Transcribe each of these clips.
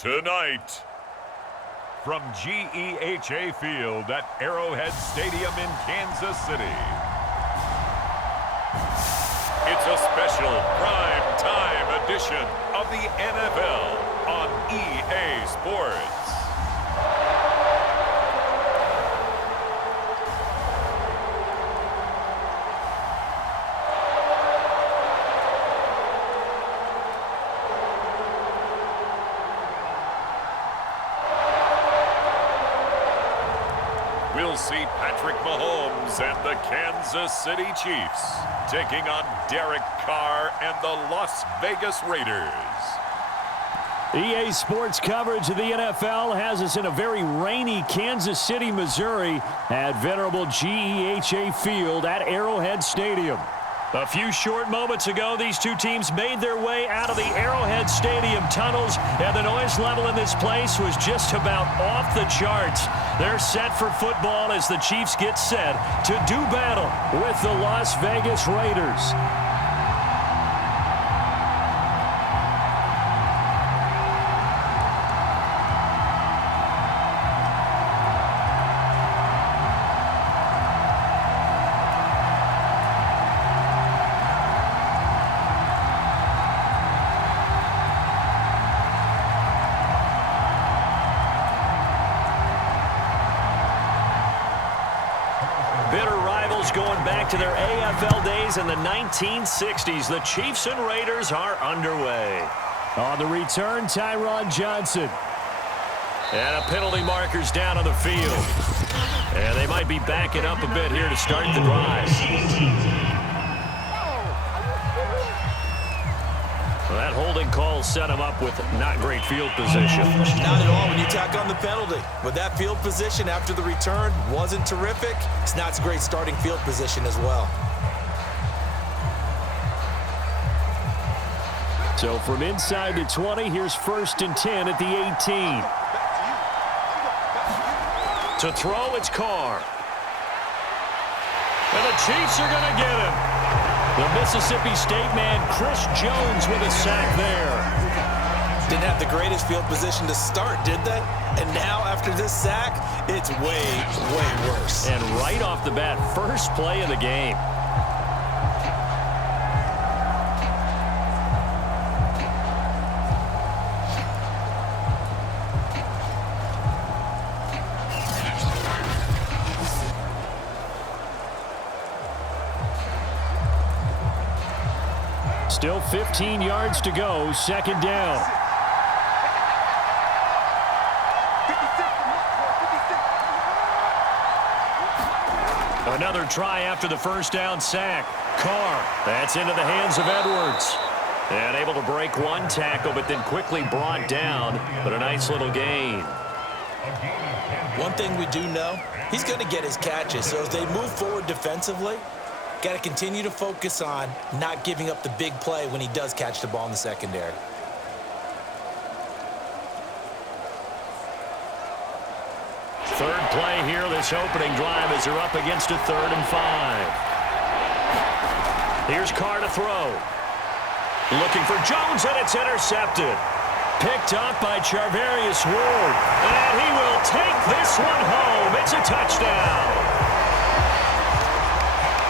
Tonight, from GEHA Field at Arrowhead Stadium in Kansas City, it's a special prime time edition of the NFL on EA Sports. We'll see Patrick Mahomes and the Kansas City Chiefs taking on Derek Carr and the Las Vegas Raiders. EA Sports coverage of the NFL has us in a very rainy Kansas City, Missouri at venerable GEHA Field at Arrowhead Stadium. A few short moments ago, these two teams made their way out of the Arrowhead Stadium tunnels, and the noise level in this place was just about off the charts. They're set for football as the Chiefs get set to do battle with the Las Vegas Raiders. Going back to their AFL days in the 1960s, the Chiefs and Raiders are underway. On the return, Tyron Johnson. And a penalty marker's down on the field. And they might be backing up a bit here to start the drive. Well, that holding call set him up with not great field position. Not at all when you tack on the penalty. But that field position after the return wasn't terrific. It's not a great starting field position as well. So from inside the 20, here's 1st and 10 at the 18. To throw, it's Carr. And the Chiefs are going to get him. The Mississippi State man, Chris Jones, with a sack there. Didn't have the greatest field position to start, did they? And now, after this sack, it's way, way worse. And right off the bat, first play of the game. Still 15 yards to go, 2nd down. Another try after the first down sack. Carr, that's into the hands of Edwards. And able to break one tackle, but then quickly brought down. But a nice little gain. One thing we do know, he's going to get his catches. So as they move forward defensively, got to continue to focus on not giving up the big play when he does catch the ball in the secondary. Third play here, this opening drive as they're up against a 3rd and 5. Here's Carr to throw. Looking for Jones, and it's intercepted. Picked up by Charvarius Ward. And he will take this one home. It's a touchdown.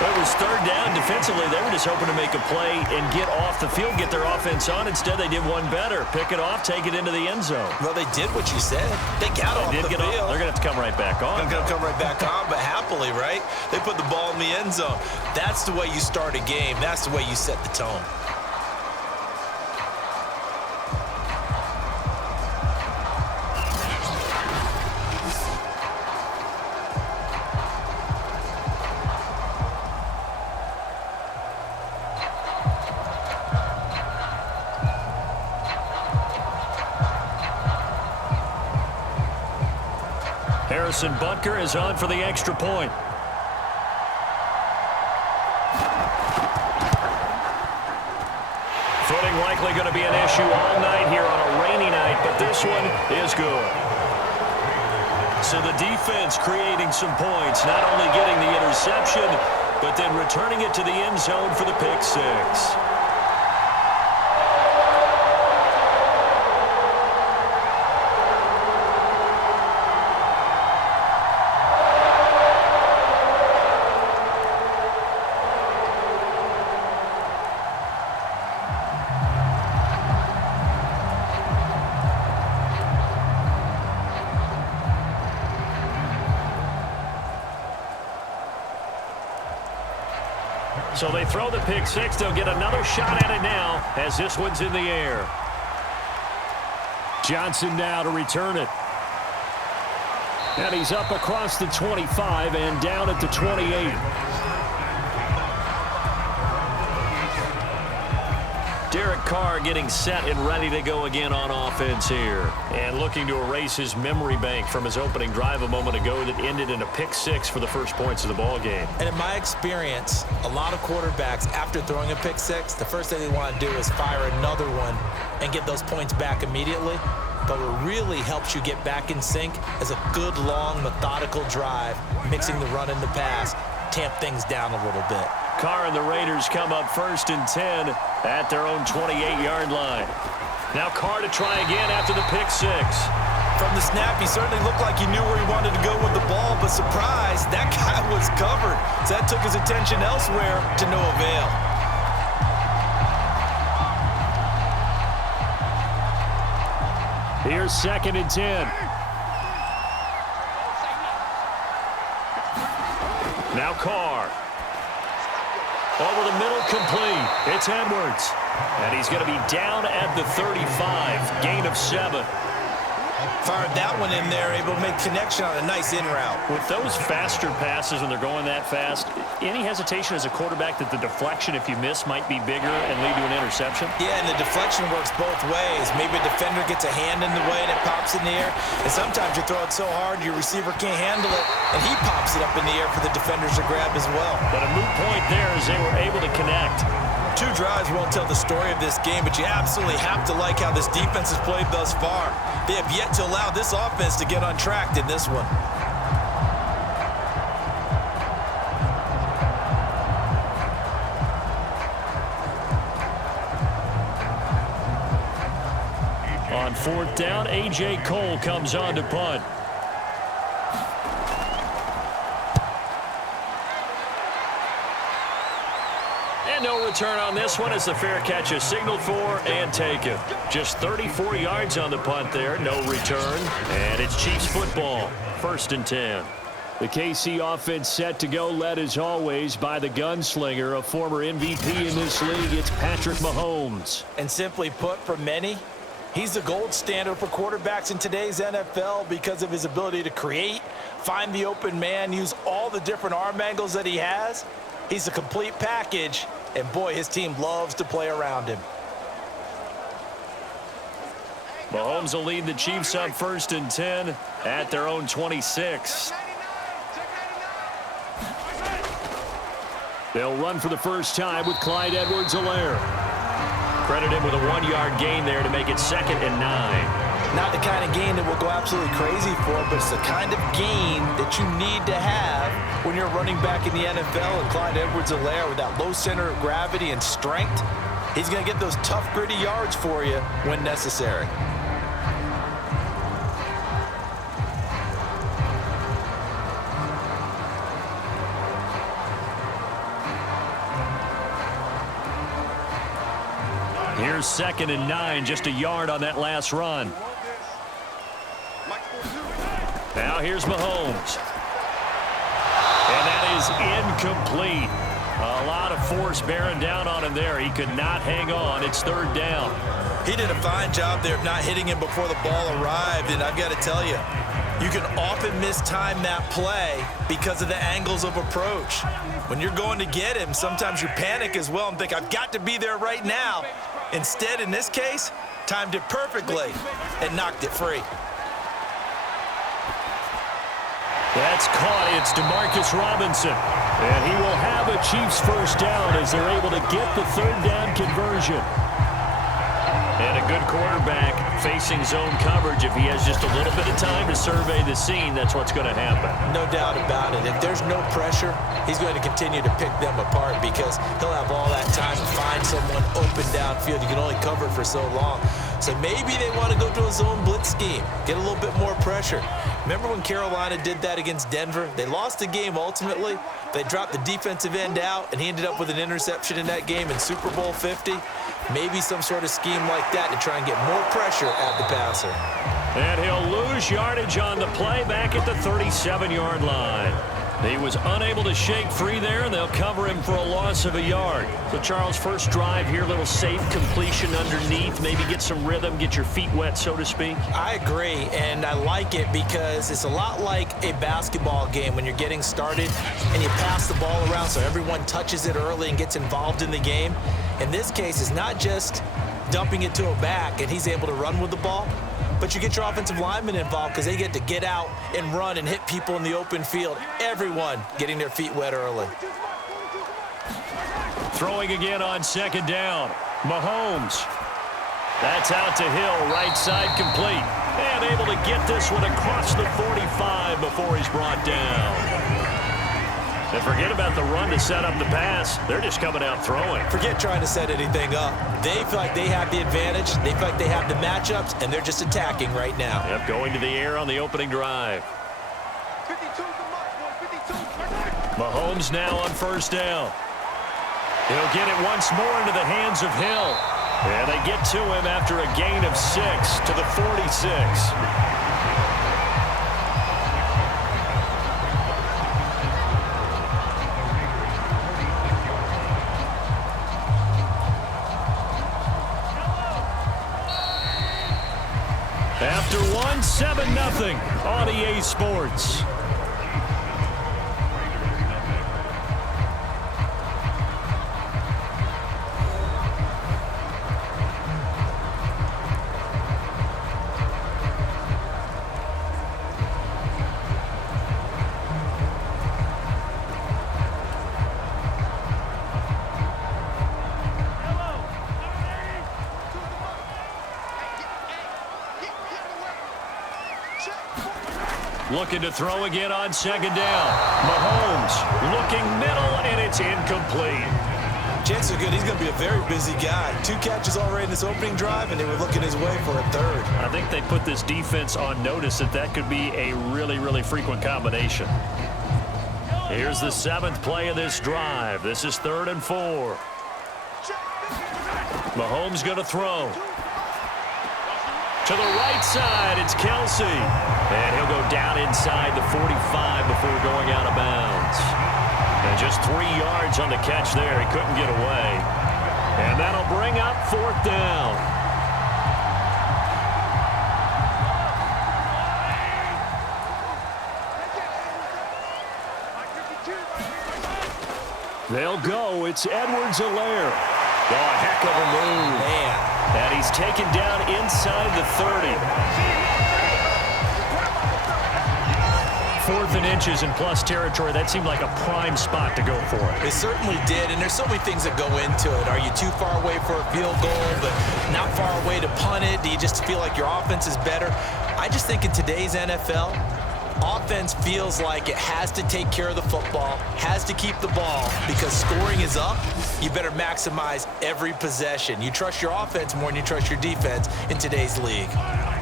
It was 3rd down. Defensively, they were just hoping to make a play and get off the field, get their offense on. Instead, they did one better. Pick it off, take it into the end zone. Well, they did what you said. They got off the field. They're going to have to come right back on. They're going to come right back on, but happily, right? They put the ball in the end zone. That's the way you start a game. That's the way you set the tone. Harrison Butker is on for the extra point. Footing likely going to be an issue all night here on a rainy night, but this one is good. So the defense creating some points, not only getting the interception, but then returning it to the end zone for the pick six. So they throw the pick six. They'll get another shot at it now as this one's in the air. Johnson now to return it. And he's up across the 25 and down at the 28. Derek Carr getting set and ready to go again on offense here. And looking to erase his memory bank from his opening drive a moment ago that ended in a pick six for the first points of the ball game. And in my experience, a lot of quarterbacks, after throwing a pick six, the first thing they want to do is fire another one and get those points back immediately. But what really helps you get back in sync is a good, long, methodical drive, mixing the run and the pass, tamp things down a little bit. Carr and the Raiders come up 1st and 10 at their own 28-yard line. Now Carr to try again after the pick six. From the snap, he certainly looked like he knew where he wanted to go with the ball, but surprise, that guy was covered. So that took his attention elsewhere to no avail. Here's 2nd and 10. Now Carr. Over the middle, complete. It's Edwards. And he's going to be down at the 35. Gain of 7. Fired that one in there, able to make connection on a nice in route. With those faster passes when they're going that fast, any hesitation as a quarterback that the deflection, if you miss, might be bigger and lead to an interception? Yeah, and the deflection works both ways. Maybe a defender gets a hand in the way and it pops in the air. And sometimes you throw it so hard your receiver can't handle it, and he pops it up in the air for the defenders to grab as well. But a moot point there as they were able to connect. 2 drives won't tell the story of this game, but you absolutely have to like how this defense has played thus far. They have yet to allow this offense to get untracked in this one. On 4th down, A.J. Cole comes on to punt. No return on this one as the fair catch is signaled for and taken. Just 34 yards on the punt there, no return. And it's Chiefs football, 1st and 10. The KC offense set to go, led as always by the gunslinger, a former MVP in this league. It's Patrick Mahomes. And simply put, for many, he's the gold standard for quarterbacks in today's NFL because of his ability to create, find the open man, use all the different arm angles that he has. He's a complete package. And, boy, his team loves to play around him. Mahomes will lead the Chiefs up 1st and 10 at their own 26. They'll run for the first time with Clyde Edwards-Helaire. Credit him with a 1-yard gain there to make it 2nd and 9. Not the kind of gain that we'll go absolutely crazy for, but it's the kind of gain that you need to have when you're running back in the NFL. And Clyde Edwards-Helaire, with that low center of gravity and strength, he's going to get those tough, gritty yards for you when necessary. Here's 2nd and 9, just a yard on that last run. Now here's Mahomes. And that is incomplete. A lot of force bearing down on him there. He could not hang on. It's 3rd down. He did a fine job there of not hitting him before the ball arrived. And I've got to tell you, you can often mistime that play because of the angles of approach. When you're going to get him, sometimes you panic as well and think, I've got to be there right now. Instead, in this case, timed it perfectly and knocked it free. That's caught. It's DeMarcus Robinson. And he will have a Chiefs first down as they're able to get the 3rd down conversion. And a good quarterback facing zone coverage. If he has just a little bit of time to survey the scene, that's what's going to happen. No doubt about it. If there's no pressure, he's going to continue to pick them apart because he'll have all that time to find someone open downfield. You can only cover it for so long. So maybe they want to go to a zone blitz scheme, get a little bit more pressure. Remember when Carolina did that against Denver? They lost the game ultimately. They dropped the defensive end out, and he ended up with an interception in that game in Super Bowl 50. Maybe some sort of scheme like that to try and get more pressure at the passer. And he'll lose yardage on the play back at the 37-yard line. He was unable to shake free there, and they'll cover him for a loss of a yard. So, Charles, first drive here, little safe completion underneath, maybe get some rhythm, get your feet wet, so to speak. I agree, and I like it because it's a lot like a basketball game when you're getting started and you pass the ball around so everyone touches it early and gets involved in the game. In this case, it's not just dumping it to a back and he's able to run with the ball, but you get your offensive linemen involved because they get to get out and run and hit people in the open field. Everyone getting their feet wet early. Throwing again on second down. Mahomes. That's out to Hill, right side complete. And able to get this one across the 45 before he's brought down. And forget about the run to set up the pass. They're just coming out throwing. Forget trying to set anything up. They feel like they have the advantage. They feel like they have the matchups, and they're just attacking right now. Yep, going to the air on the opening drive. Mahomes now on first down. He'll get it once more into the hands of Hill. And they get to him after a gain of 6 to the 46. After 7-0 on EA Sports. Looking to throw again on second down. Mahomes looking middle, and it's incomplete. Chances are good he's going to be a very busy guy. 2 catches already in this opening drive, and they were looking his way for a third. I think they put this defense on notice that could be a really, really frequent combination. Here's the 7th play of this drive. This is 3rd and 4. Mahomes going to throw. To the right side, it's Kelsey. And he'll go down inside the 45 before going out of bounds. And just 3 yards on the catch there. He couldn't get away. And that'll bring up 4th down. They'll go. It's Edwards-Helaire. Oh, a heck of a move. Man. And he's taken down inside the 30. 4th and inches in plus territory. That seemed like a prime spot to go for it. It certainly did, and there's so many things that go into it. Are you too far away for a field goal, but not far away to punt it? Do you just feel like your offense is better? I just think in today's NFL, offense feels like it has to take care of the football, has to keep the ball, because scoring is up. You better maximize every possession. You trust your offense more than you trust your defense in today's league.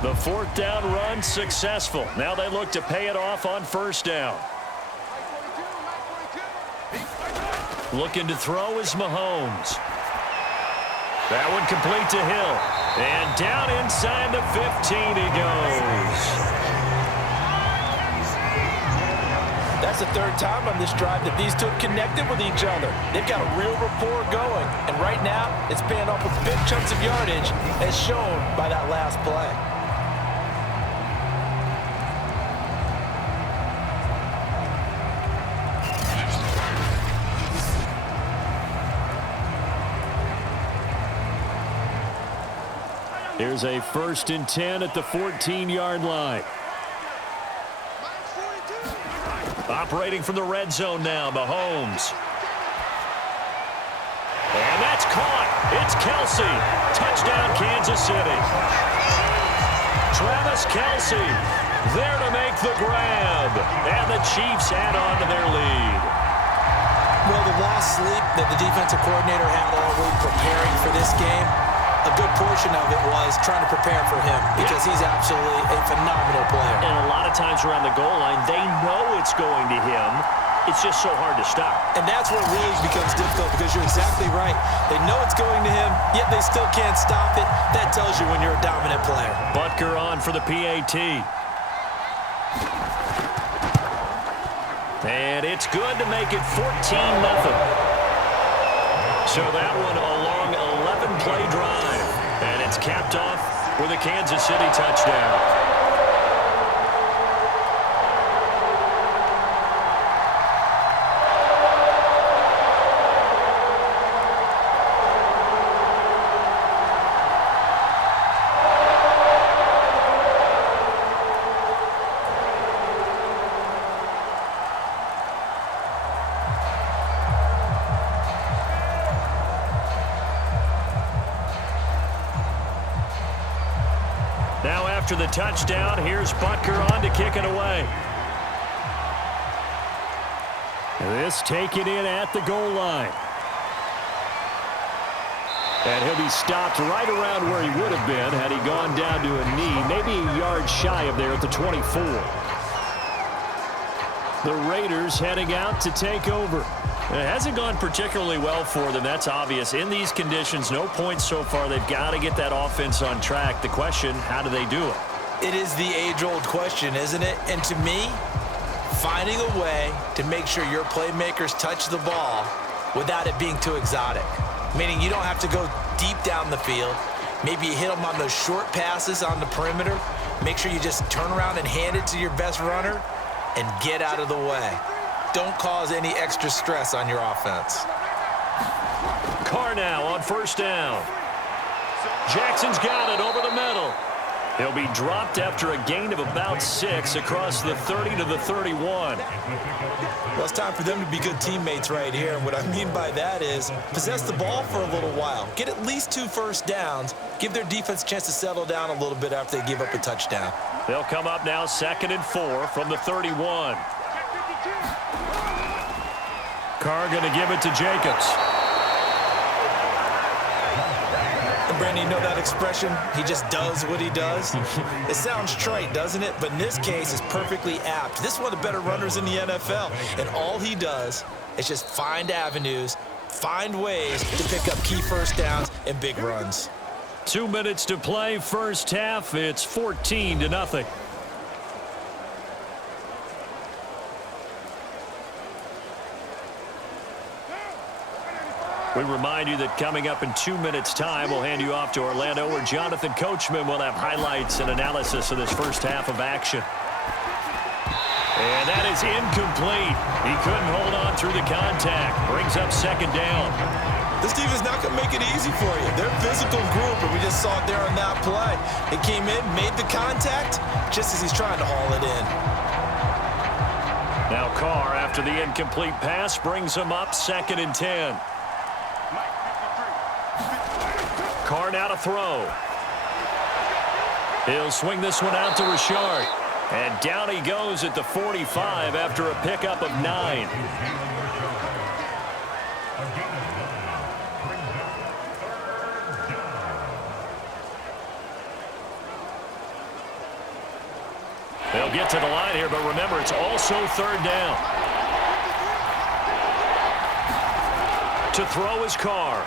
The 4th down run successful. Now they look to pay it off on 1st down. Looking to throw is Mahomes. That one complete to Hill. And down inside the 15 he goes. That's the 3rd time on this drive that these two have connected with each other. They've got a real rapport going. And right now, it's paying off with big chunks of yardage, as shown by that last play. Here's a 1st and 10 at the 14-yard line. Operating from the red zone now, Mahomes. And that's caught. It's Kelsey. Touchdown, Kansas City. Travis Kelsey there to make the grab. And the Chiefs add on to their lead. Well, the lost sleep that the defensive coordinator had all week preparing for this game, a good portion of it was trying to prepare for him because he's absolutely a phenomenal player. And a lot of times around the goal line, they know it's going to him. It's just so hard to stop. And that's where it really becomes difficult because you're exactly right. They know it's going to him, yet they still can't stop it. That tells you when you're a dominant player. Butker on for the PAT. And it's good to make it 14-0. So that one a long 11-play drive. And it's capped off with a Kansas City touchdown. Now after the touchdown, here's Butker on to kick it away. This taken in at the goal line. And he'll be stopped right around where he would have been had he gone down to a knee, maybe a yard shy of there at the 24. The Raiders heading out to take over. It hasn't gone particularly well for them. That's obvious. In these conditions, no points so far. They've got to get that offense on track. The question, how do they do it? It is the age-old question, isn't it? And to me, finding a way to make sure your playmakers touch the ball without it being too exotic. Meaning you don't have to go deep down the field. Maybe you hit them on those short passes on the perimeter. Make sure you just turn around and hand it to your best runner and get out of the way. Don't cause any extra stress on your offense. Carr now on first down. Jackson's got it over the middle. He'll be dropped after a gain of about 6 across the 30 to the 31. Well, it's time for them to be good teammates right here. And what I mean by that is possess the ball for a little while. Get at least 2 first downs. Give their defense a chance to settle down a little bit after they give up a touchdown. They'll come up now 2nd and 4 from the 31. Carr going to give it to Jacobs. And Brandon, you know that expression? He just does what he does. It sounds trite, doesn't it? But in this case, it's perfectly apt. This is one of the better runners in the NFL. And all he does is just find avenues, find ways to pick up key first downs and big runs. 2 minutes to play, first half. It's 14-0. We remind you that coming up in 2 minutes' time, we'll hand you off to Orlando, where Jonathan Coachman will have highlights and analysis of this first half of action. And that is incomplete. He couldn't hold on through the contact. Brings up 2nd down. This team is not going to make it easy for you. They're a physical group, and we just saw it there on that play. It came in, made the contact, just as he's trying to haul it in. Now Carr, after the incomplete pass, brings him up 2nd and 10. Carr now to throw. He'll swing this one out to Richard. And down he goes at the 45 after a pickup of 9. They'll get to the line here, but remember, it's also 3rd down. To throw is Carr.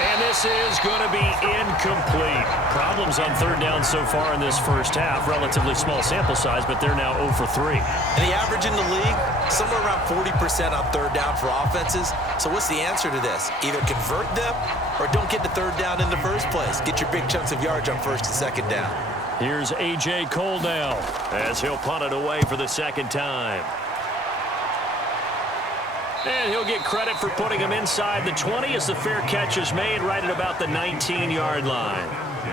And this is going to be incomplete. Problems on 3rd down so far in this first half. Relatively small sample size, but they're now 0 for 3. And the average in the league, somewhere around 40% on 3rd down for offenses. So what's the answer to this? Either convert them or don't get the 3rd down in the first place. Get your big chunks of yards on 1st and 2nd down. Here's A.J. Cole now as he'll punt it away for the 2nd time. And he'll get credit for putting him inside the 20 as the fair catch is made right at about the 19-yard line.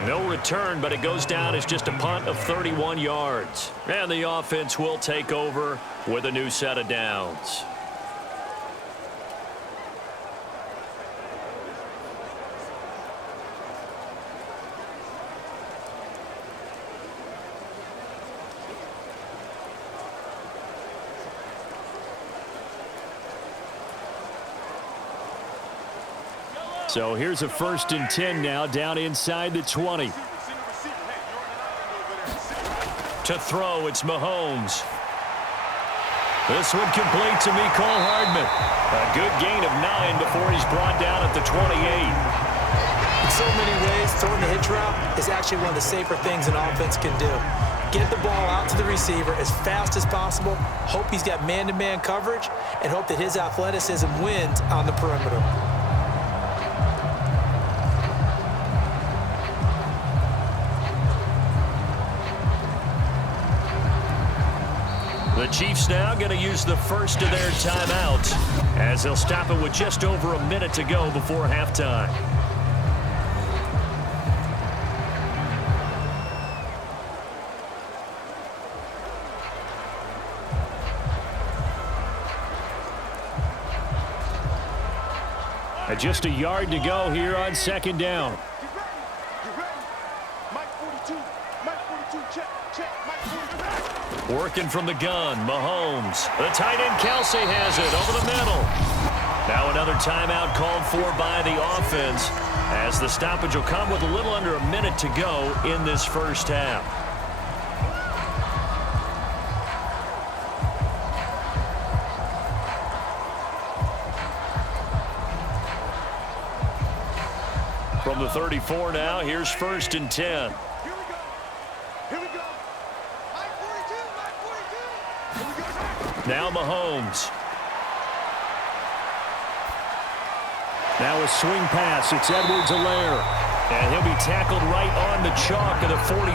No return, but it goes down as just a punt of 31 yards. And the offense will take over with a new set of downs. So here's a 1st and 10 now, down inside the 20. To throw, it's Mahomes. This one complete to Mecole Hardman. A good gain of 9 before he's brought down at the 28. In so many ways, throwing the hitch route is actually one of the safer things an offense can do. Get the ball out to the receiver as fast as possible. Hope he's got man-to-man coverage, and hope that his athleticism wins on the perimeter. The Chiefs now going to use the first of their timeouts as they'll stop it with just over a minute to go before halftime. And just a yard to go here on second down. Working from the gun, Mahomes. The tight end, Kelsey, has it over the middle. Now another timeout called for by the offense as the stoppage will come with a little under a minute to go in this first half. From the 34 now, here's 1st and 10. Now Mahomes. Now a swing pass. It's Edwards-Helaire. And he'll be tackled right on the chalk of the 45.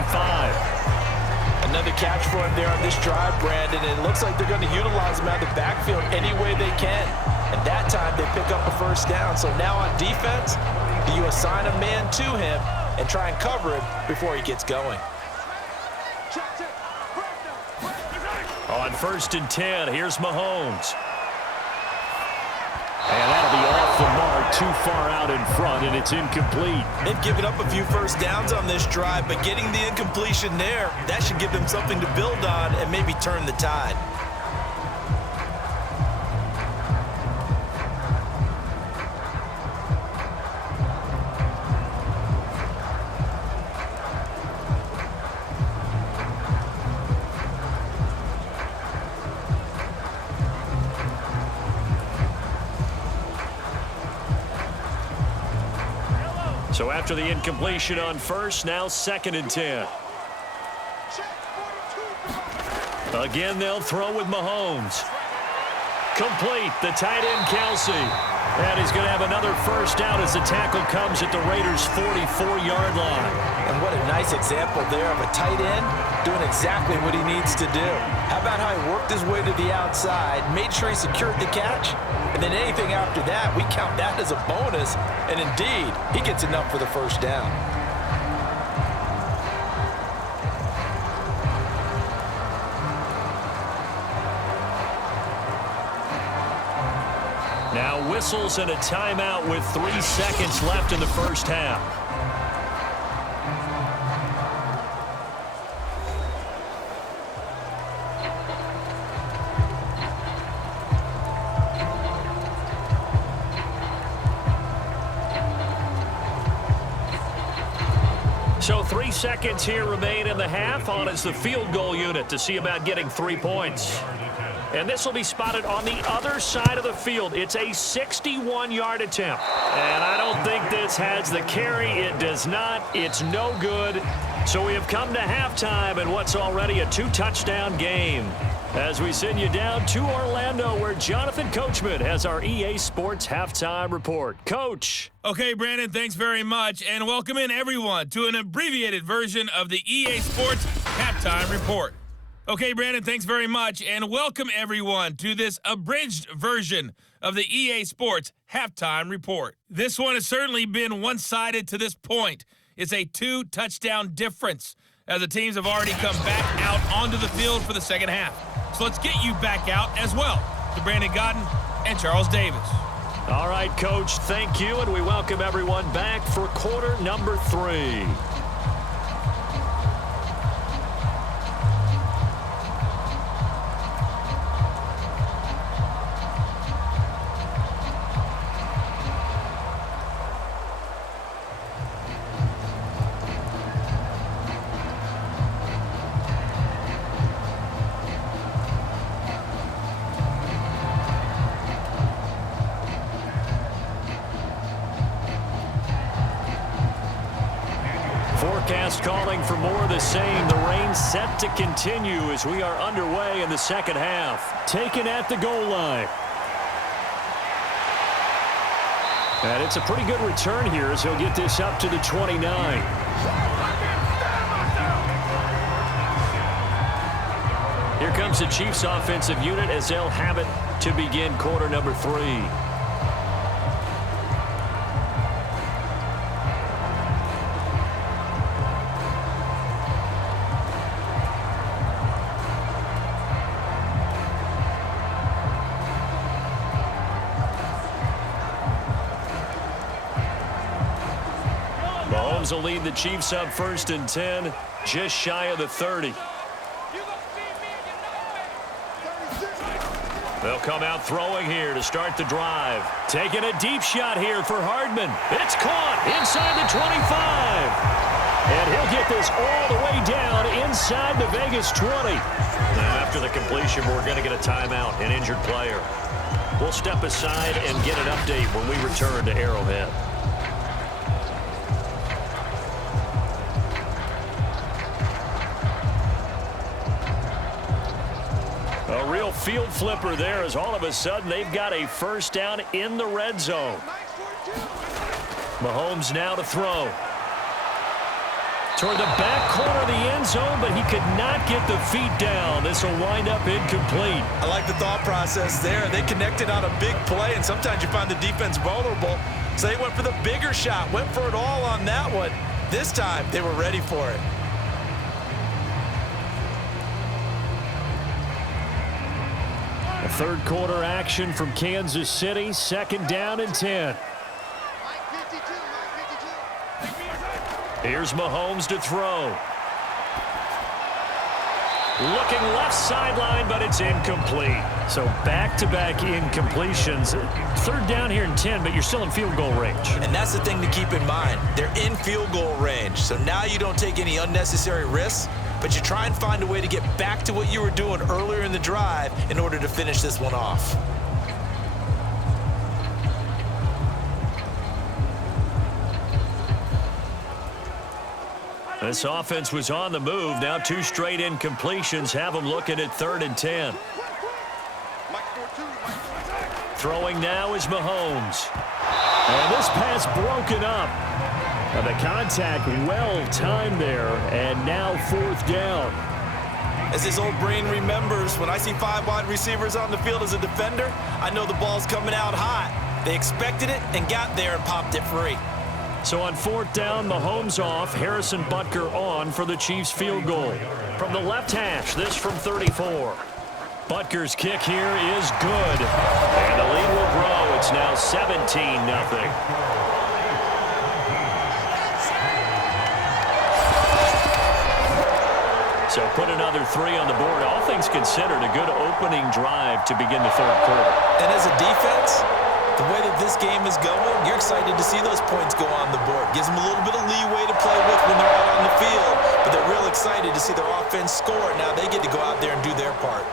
Another catch for him there on this drive, Brandon. And it looks like they're going to utilize him out of the backfield any way they can. And that time they pick up a first down. So now on defense, do you assign a man to him and try and cover him before he gets going? On 1st and 10, here's Mahomes. And that'll be off the mark, too far out in front, and it's incomplete. They've given up a few first downs on this drive, but getting the incompletion there, that should give them something to build on and maybe turn the tide. So after the incompletion on 1st, now 2nd and 10. Again, they'll throw with Mahomes. Complete, the tight end, Kelsey. And he's going to have another first down as the tackle comes at the Raiders' 44-yard line. And what a nice example there of a tight end doing exactly what he needs to do. How about how he worked his way to the outside, made sure he secured the catch, and then anything after that, we count that as a bonus. And indeed, he gets enough for the first down. Now whistles and a timeout with 3 seconds left in the first half. So 3 seconds here remain in the half. On is the field goal unit to see about getting 3 points. And this will be spotted on the other side of the field. It's a 61-yard attempt. And I don't think this has the carry. It does not. It's no good. So we have come to halftime in what's already a 2-touchdown game. As we send you down to Orlando, where Jonathan Coachman has our EA Sports Halftime Report. Coach. Okay, Brandon, thanks very much. And welcome in, everyone, to an abbreviated version of the EA Sports Halftime Report. Okay, Brandon, thanks very much. And welcome, everyone, to this abridged version of the EA Sports Halftime Report. This one has certainly been one-sided to this point. It's a 2-touchdown difference, as the teams have already come back out onto the field for the second half. So let's get you back out as well to Brandon Godden and Charles Davis. All right, Coach, thank you, and we welcome everyone back for quarter number 3. Forecast calling for more of the same. The rain set to continue as we are underway in the second half. Taken at the goal line. And it's a pretty good return here as he'll get this up to the 29. Here comes the Chiefs offensive unit as they'll have it to begin quarter number 3. Mahomes will lead the Chiefs up 1st and 10, just shy of the 30. They'll come out throwing here to start the drive. Taking a deep shot here for Hardman. It's caught inside the 25. And he'll get this all the way down inside the Vegas 20. Now after the completion, we're going to get a timeout, an injured player. We'll step aside and get an update when we return to Arrowhead. A real field flipper there as all of a sudden they've got a first down in the red zone. Mahomes now to throw. Toward the back corner of the end zone, but he could not get the feet down. This will wind up incomplete. I like the thought process there. They connected on a big play, and sometimes you find the defense vulnerable. So they went for the bigger shot, went for it all on that one. This time, they were ready for it. A third quarter action from Kansas City, 2nd down and 10. Here's Mahomes to throw. Looking left sideline, but it's incomplete. So back-to-back incompletions. 3rd down here and 10, but you're still in field goal range. And that's the thing to keep in mind. They're in field goal range. So now you don't take any unnecessary risks, but you try and find a way to get back to what you were doing earlier in the drive in order to finish this one off. This offense was on the move. Now 2 straight incompletions have them looking at 3rd and 10. Throwing now is Mahomes. And this pass broken up. And the contact well timed there, and now 4th down. As his old brain remembers, when I see 5 wide receivers on the field as a defender, I know the ball's coming out hot. They expected it and got there and popped it free. So on 4th down, Mahomes off, Harrison Butker on for the Chiefs field goal. From the left hash, this from 34. Butker's kick here is good. And the lead will grow. It's now 17-0. So put another 3 on the board. All things considered, a good opening drive to begin the 3rd quarter. And as a defense, the way that this game is going, you're excited to see those points go on the board. Gives them a little bit of leeway to play with when they're out on the field, but they're real excited to see their offense score. Now they get to go out there and do their part.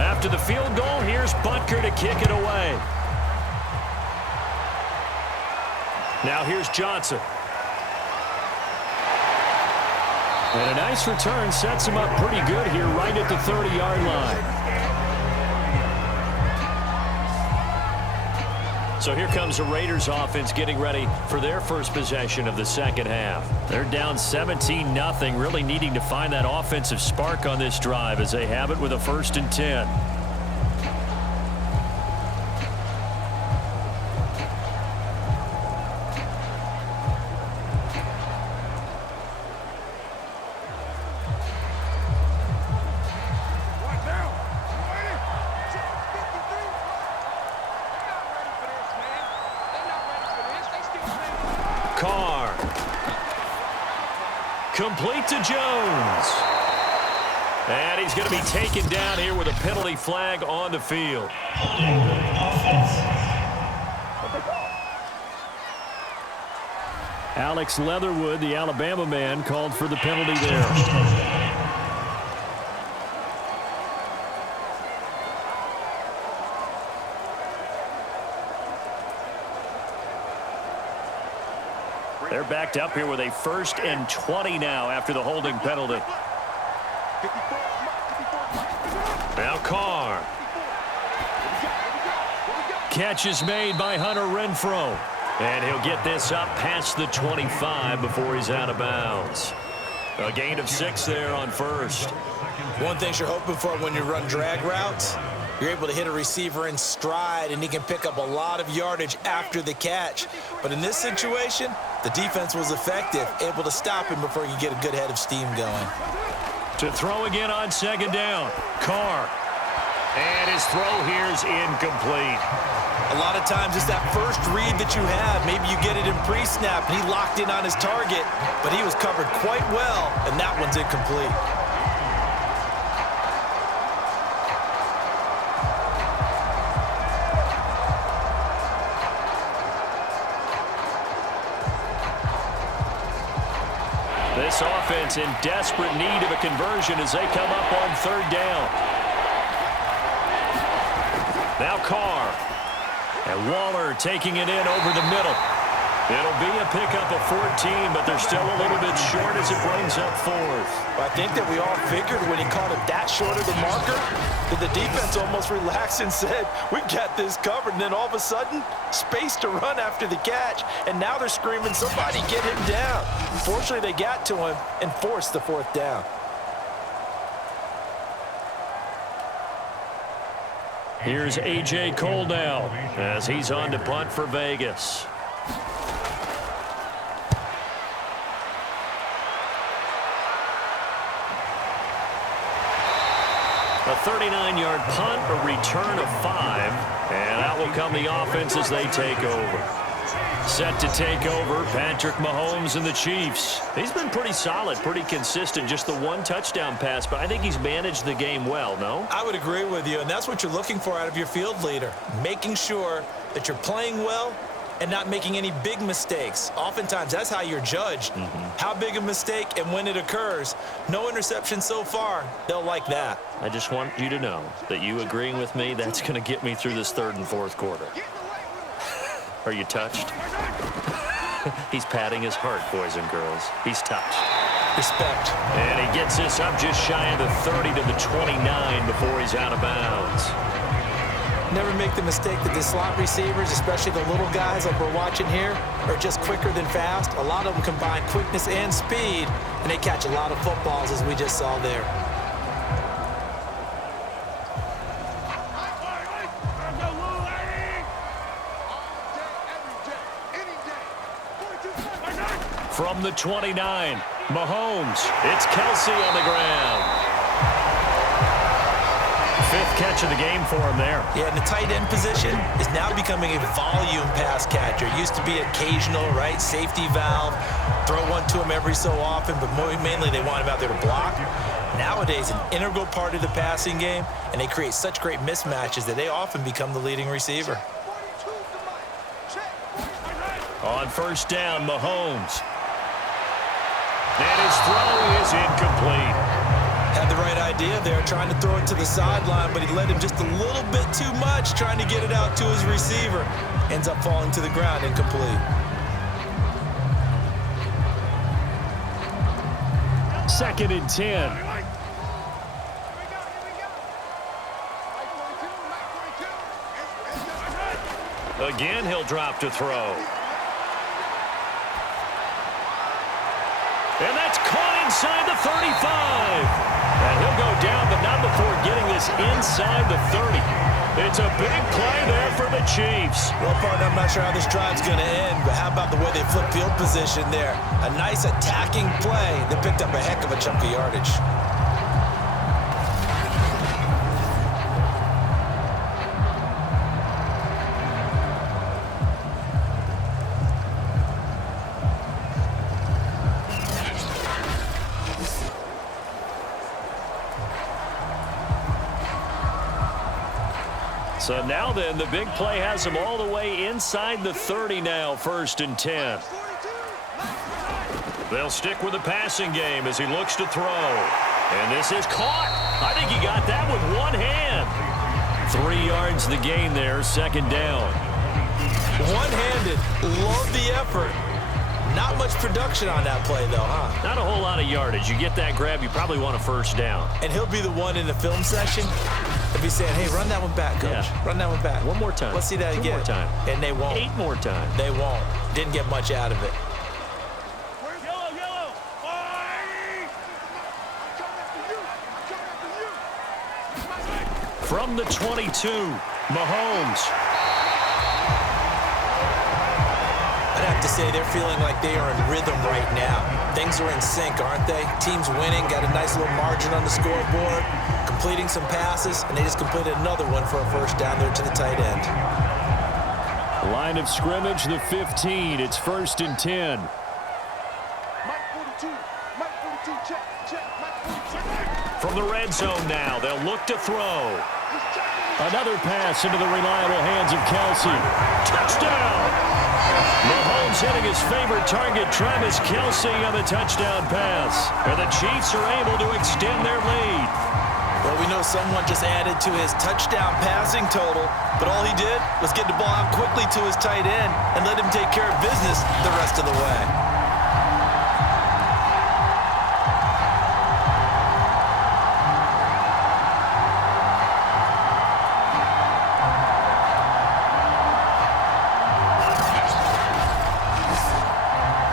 After the field goal, here's Butker to kick it away. Now here's Johnson. And a nice return sets him up pretty good here right at the 30-yard line. So here comes the Raiders offense getting ready for their first possession of the second half. They're down 17-0, really needing to find that offensive spark on this drive as they have it with a 1st and 10. Complete to Jones. And he's going to be taken down here with a penalty flag on the field. Alex Leatherwood, the Alabama man, called for the penalty there. They're backed up here with a 1st and 20 now after the holding penalty. Now Carr. Catch is made by Hunter Renfrow. And he'll get this up past the 25 before he's out of bounds. A gain of 6 there on 1st. One thing you're hoping for when you run drag routes, you're able to hit a receiver in stride, and he can pick up a lot of yardage after the catch. But in this situation, the defense was effective, able to stop him before he could get a good head of steam going. To throw again on 2nd down. Carr. And his throw here is incomplete. A lot of times it's that first read that you have. Maybe you get it in pre-snap, and he locked in on his target, but he was covered quite well, and that one's incomplete. This offense in desperate need of a conversion as they come up on 3rd down. Now Carr. And Waller taking it in over the middle. It'll be a pickup of 14, but they're still a little bit short as it brings up 4th. I think that we all figured when he caught it that short of the marker that the defense almost relaxed and said, we got this covered. And then all of a sudden, space to run after the catch. And now they're screaming, somebody get him down. Fortunately, they got to him and forced the 4th down. Here's A.J. Cole now as he's on to punt for Vegas. A 39-yard punt, a return of 5, and out will come the offense as they take over. Set to take over, Patrick Mahomes and the Chiefs. He's been pretty solid, pretty consistent, just the 1 touchdown pass, but I think he's managed the game well, no? I would agree with you, and that's what you're looking for out of your field leader, making sure that you're playing well and not making any big mistakes. Oftentimes, that's how you're judged. How big a mistake and when it occurs. No interception so far. They'll like that. I just want you to know that you agreeing with me, that's going to get me through this 3rd and 4th quarter. Are you touched? He's patting his heart, boys and girls. He's touched. Respect. And he gets this up just shy of the 30 to the 29 before he's out of bounds. Never make the mistake that the slot receivers, especially the little guys like we're watching here, are just quicker than fast. A lot of them combine quickness and speed, and they catch a lot of footballs, as we just saw there. From the 29, Mahomes. It's Kelsey on the ground. 5th catch of the game for him there. Yeah, and the tight end position is now becoming a volume pass catcher. Used to be occasional, right? Safety valve. Throw one to him every so often, but mainly they want him out there to block. Nowadays, an integral part of the passing game, and they create such great mismatches that they often become the leading receiver. On 1st down, Mahomes. And his throw is incomplete. Had the right idea there, trying to throw it to the sideline, but he led him just a little bit too much, trying to get it out to his receiver. Ends up falling to the ground, incomplete. 2nd and 10. Again, he'll drop to throw. And that's caught inside the 35. And he'll go down, but not before getting this inside the 30. It's a big play there for the Chiefs. Well, partner, I'm not sure how this drive's going to end, but how about the way they flip field position there? A nice attacking play that picked up a heck of a chunk of yardage. So now then, the big play has him all the way inside the 30 now, 1st and 10. They'll stick with the passing game as he looks to throw. And this is caught. I think he got that with one hand. 3 yards the gain there, 2nd down. One-handed, love the effort. Not much production on that play, though, huh? Not a whole lot of yardage. You get that grab, you probably want a first down. And he'll be the one in the film session. They'll be saying, hey, run that one back, coach. Yeah. Run that one back. One more time. Let's see that Two again. more time. And they won't. 8 more times. They won't. Didn't get much out of it. From the 22, Mahomes. I'd have to say they're feeling like they are in rhythm right now. Things are in sync, aren't they? Team's winning, got a nice little margin on the scoreboard, completing some passes, and they just completed another one for a first down there to the tight end. Line of scrimmage, the 15. It's 1st and 10. From the red zone now, they'll look to throw. Another pass into the reliable hands of Kelsey. Touchdown! Mahomes hitting his favorite target, Travis Kelsey, on the touchdown pass. And the Chiefs are able to extend their lead. Well, we know someone just added to his touchdown passing total, but all he did was get the ball out quickly to his tight end and let him take care of business the rest of the way.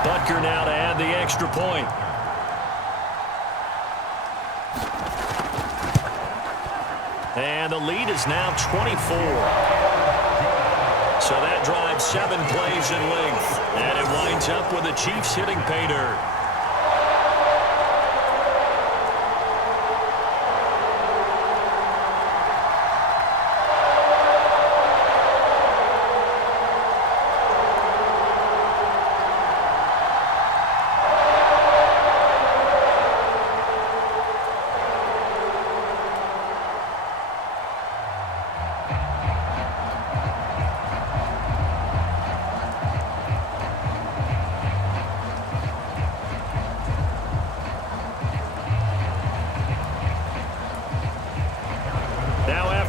Butker now to add the extra point. And the lead is now 24. So that drives 7 plays in length. And it winds up with the Chiefs hitting pay dirt.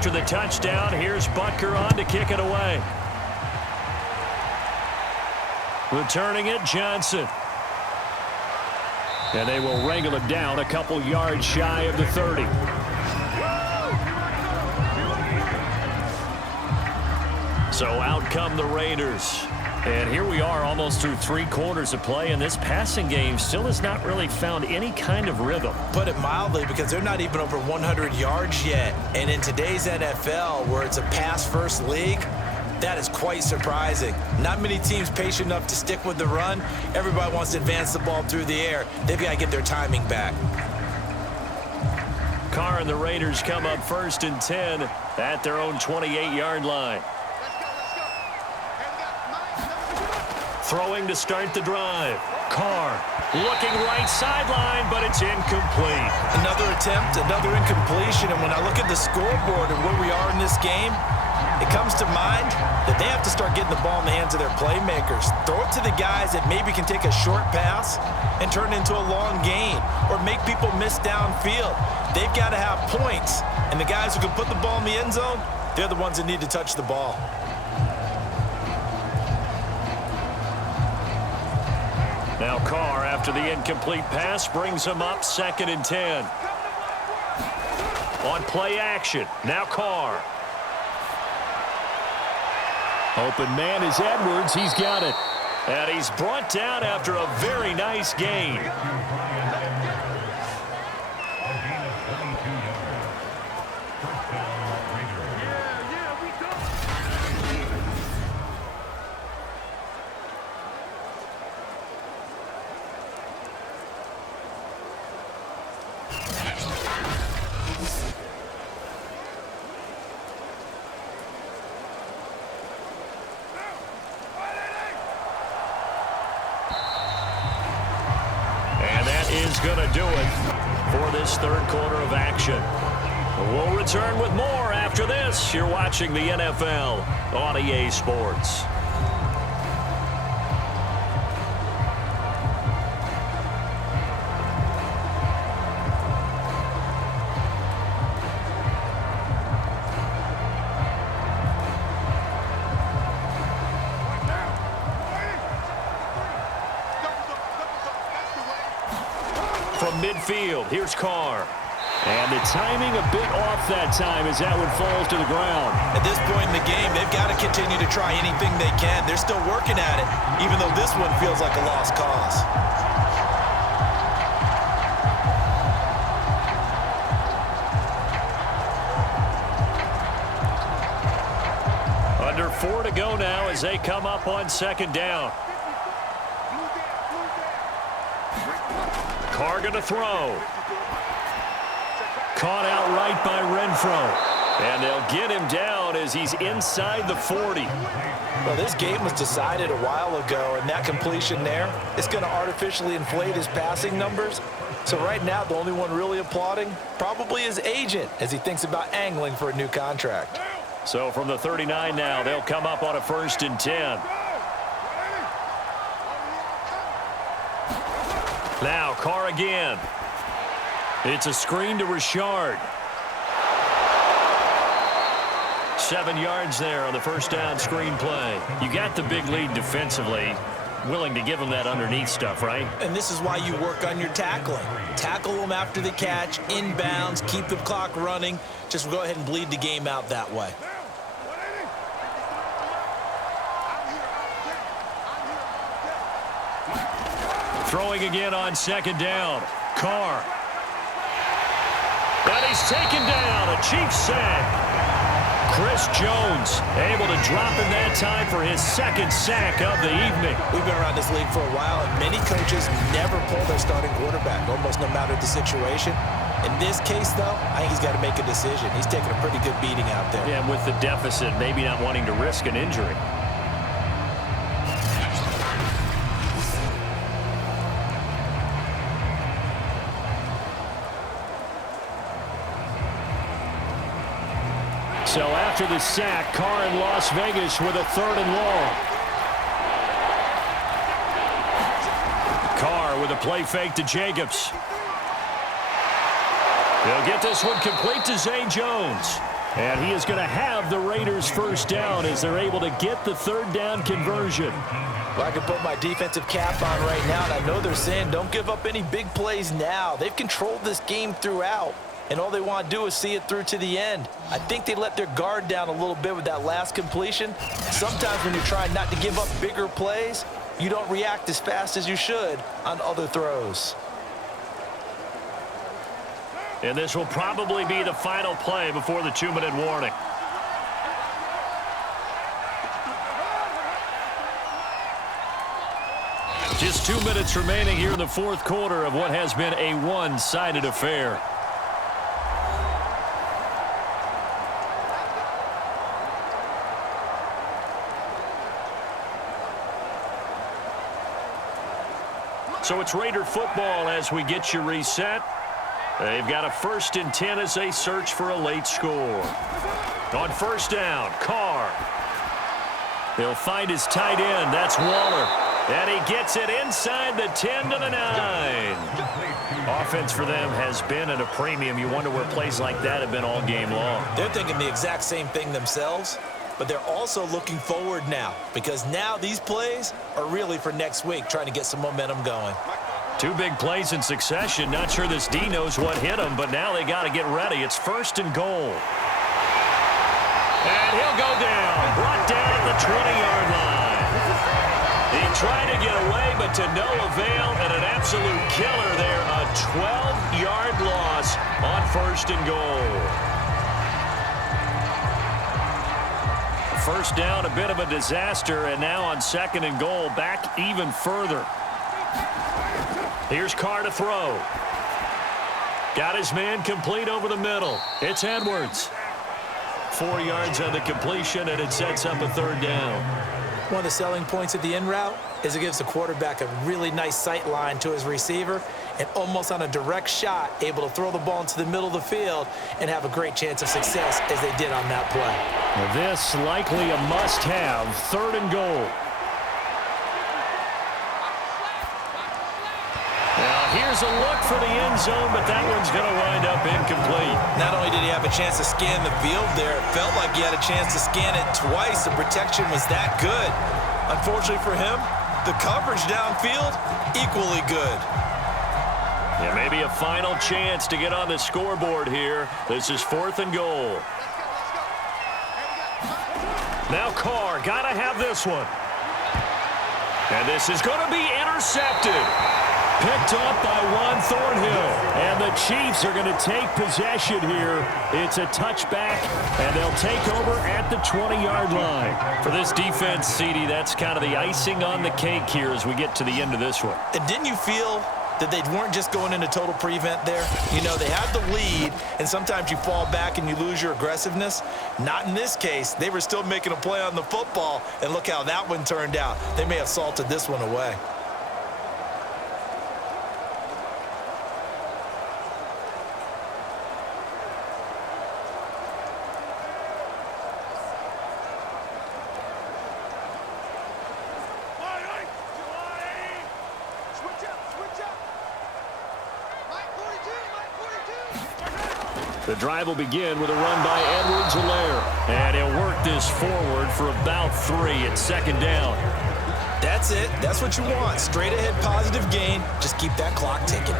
After the touchdown, here's Butker on to kick it away. Returning it, Johnson. And they will wrangle him down a couple yards shy of the 30. So out come the Raiders. And here we are almost through 3 quarters of play, and this passing game still has not really found any kind of rhythm. Put it mildly, because they're not even over 100 yards yet. And in today's NFL, where it's a pass-first league, that is quite surprising. Not many teams patient enough to stick with the run. Everybody wants to advance the ball through the air. They've got to get their timing back. Carr and the Raiders come up 1st and 10 at their own 28-yard line. Throwing to start the drive. Carr looking right sideline, but it's incomplete. Another attempt, another incompletion. And when I look at the scoreboard and where we are in this game, it comes to mind that they have to start getting the ball in the hands of their playmakers. Throw it to the guys that maybe can take a short pass and turn it into a long gain or make people miss downfield. They've got to have points. And the guys who can put the ball in the end zone, they're the ones that need to touch the ball. Now Carr, after the incomplete pass, brings him up 2nd and 10. On play action, now Carr. Open man is Edwards. He's got it. And he's brought down after a very nice gain. Is going to do it for this 3rd quarter of action. We'll return with more after this. You're watching the NFL on EA Sports. midfield. Here's Carr. And the timing a bit off that time as that one falls to the ground. At this point in the game, they've got to continue to try anything they can. They're still working at it, even though this one feels like a lost cause. Under 4 to go now as they come up on second down. Carr going to throw. Caught outright by Renfro. And they'll get him down as he's inside the 40. Well, this game was decided a while ago, and that completion there is going to artificially inflate his passing numbers. So right now, the only one really applauding probably his agent as he thinks about angling for a new contract. So from the 39 now, they'll come up on a 1st and 10. Now, Carr again. It's a screen to Richard. 7 yards there on the first down screen play. You got the big lead defensively. Willing to give them that underneath stuff, right? And this is why you work on your tackling. Tackle them after the catch, inbounds, keep the clock running. Just go ahead and bleed the game out that way. Throwing again on second down. Carr. And he's taken down. A Chiefs sack. Chris Jones able to drop him that time for his 2nd sack of the evening. We've been around this league for a while, and many coaches never pull their starting quarterback, almost no matter the situation. In this case, though, I think he's got to make a decision. He's taking a pretty good beating out there. Yeah, and with the deficit, maybe not wanting to risk an injury. So after the sack, Carr in Las Vegas with a 3rd and long. Carr with a play fake to Jacobs. They'll get this one complete to Zay Jones. And he is going to have the Raiders' 1st down as they're able to get the 3rd down conversion. Well, I can put my defensive cap on right now, and I know they're saying don't give up any big plays now. They've controlled this game throughout, and all they want to do is see it through to the end. I think they let their guard down a little bit with that last completion. Sometimes when you're trying not to give up bigger plays, you don't react as fast as you should on other throws. And this will probably be the final play before the 2-minute warning. Just 2 minutes remaining here in the 4th quarter of what has been a one-sided affair. So it's Raider football as we get you reset. They've got a 1st and 10 as they search for a late score. On 1st down, Carr. He'll find his tight end. That's Waller. And he gets it inside the 10 to the 9. Offense for them has been at a premium. You wonder where plays like that have been all game long. They're thinking the exact same thing themselves, but they're also looking forward now because now these plays are really for next week, trying to get some momentum going. 2 big plays in succession. Not sure this D knows what hit him, but now they got to get ready. It's 1st and goal. And he'll go down. Brought down at the 20-yard line. He tried to get away, but to no avail, and an absolute killer there. A 12-yard loss on 1st and goal. 1st down, a bit of a disaster, and now on 2nd and goal, back even further. Here's Carr to throw. Got his man complete over the middle. It's Edwards. 4 yards on the completion, and it sets up a 3rd down. One of the selling points of the in route is it gives the quarterback a really nice sight line to his receiver and almost on a direct shot able to throw the ball into the middle of the field and have a great chance of success as they did on that play. Now this likely a must-have, 3rd and goal. Now here's a look for the end zone, but that one's going to wind up incomplete. Not only did he have a chance to scan the field there, it felt like he had a chance to scan it twice. The protection was that good. Unfortunately for him, the coverage downfield, equally good. Yeah, maybe a final chance to get on the scoreboard here. This is 4th and goal. Now Carr, got to have this one. And this is going to be intercepted. Picked up by Juan Thornhill. And the Chiefs are going to take possession here. It's a touchback, and they'll take over at the 20-yard line. For this defense, CD, that's kind of the icing on the cake here as we get to the end of this one. And didn't you feel that they weren't just going into total prevent there? You know, they had the lead, and sometimes you fall back and you lose your aggressiveness. Not in this case. They were still making a play on the football, and look how that one turned out. They may have salted this one away. The drive will begin with a run by Edwards-Helaire. And he'll work this forward for about 3 at 2nd down. That's it. That's what you want. Straight ahead positive gain. Just keep that clock ticking.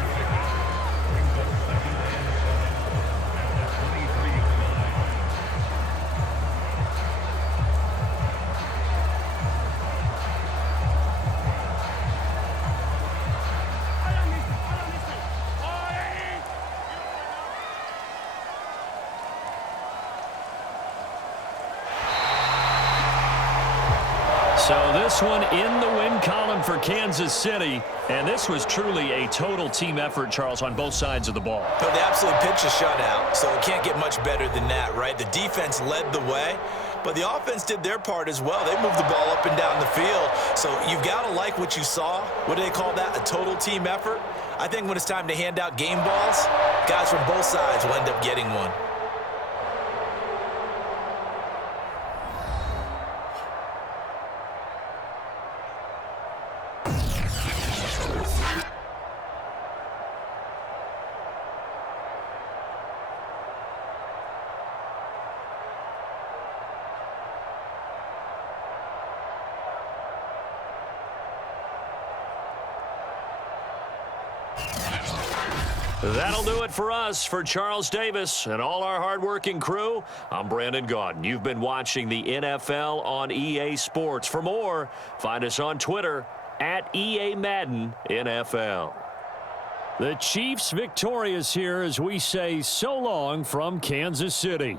So this one in the win column for Kansas City. And this was truly a total team effort, Charles, on both sides of the ball. But they absolutely pitched a shutout, so it can't get much better than that, right? The defense led the way, but the offense did their part as well. They moved the ball up and down the field. So you've got to like what you saw. What do they call that? A total team effort? I think when it's time to hand out game balls, guys from both sides will end up getting one. That'll do it for us. For Charles Davis and all our hardworking crew, I'm Brandon Gaudin. You've been watching the NFL on EA Sports. For more, find us on Twitter at EA Madden NFL. The Chiefs victorious here as we say so long from Kansas City.